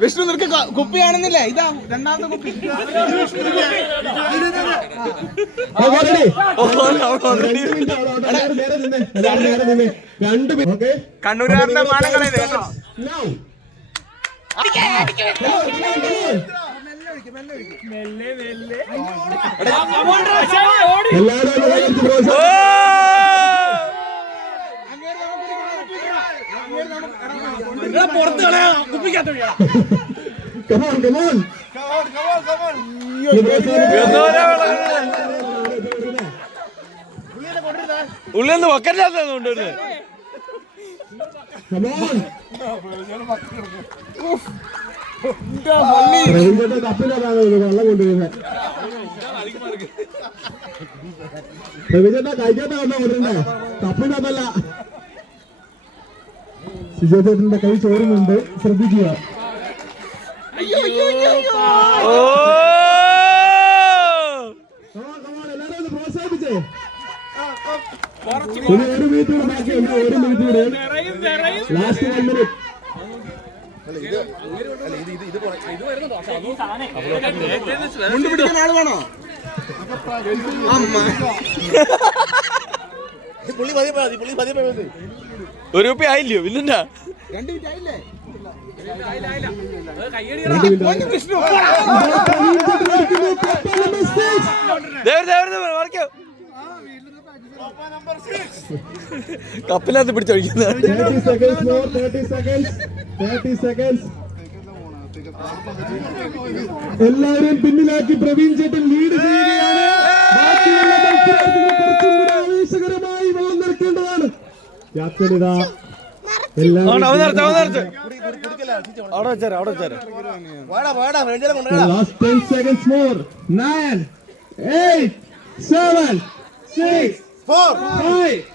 വിഷ്ണു നിനക്ക് കുപ്പി കാണുന്നില്ലേ? ഇതാ രണ്ടാമത്തെ കുപ്പി. കണ്ണൂരുകാരന്റെ മാനങ്ങളെ പുറത്ത് കളയാ കുപ്പിക്കാത്ത ഉള്ളിന്ന് വക്കല്ലാത്ത കൊണ്ടുവരുന്നത്. വെള്ളം കൊണ്ടുവരുന്നത് കഴിക്കാത്ത വന്ന കൊണ്ടുവരുന്നേ കപ്പിനകത്തല്ല. സിജോചേട്ടന്റെ കൈ ചോറുന്നുണ്ട്, ശ്രദ്ധിക്കുക. എല്ലാരും ഒന്ന് പ്രോത്സാഹിപ്പിച്ചേ. ഒരു മിനിറ്റ് കൂടെ ബാക്കിയുണ്ട്, ഒരു മിനിറ്റ് കൂടെ. Last 1 minute. പിടിക്കുന്ന ആള് വേണോ? ഒരു രൂപ ആയില്ലയോ? ഇല്ലെന്നാ 2 മിനിറ്റ് ആയില്ലേ? കപ്പിനകത്ത് പിടിച്ചൊഴിക്കുന്നത്. 30 seconds. എല്ലാവരും പിന്നിലാക്കി പ്രവീൺ ചേട്ടൻ ലീഡ് ചെയ്യുകയാണ്. ബാക്കിയുള്ള മത്സരാർത്ഥികൾ കുറച്ചും കൂടെ ആവേശകരമായി വെള്ളം നിറക്കേണ്ടതാണ്. ക്യാപ്റ്റനിതാ Last 10 seconds more. 9, 8, 7, 6, 5,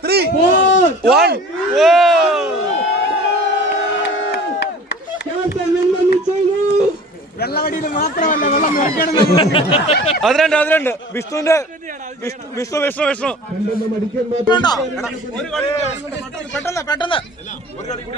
3, 4, 1. Captain വിന്നയിച്ചു. വെള്ളവടിയിൽ മാത്രമല്ല വെള്ളം നിറയ്ക്കണം. അതിരണ്ട് വിഷ്ണുവിന്റെ വിഷ്ണു പെട്ടെന്ന് പെട്ടെന്ന്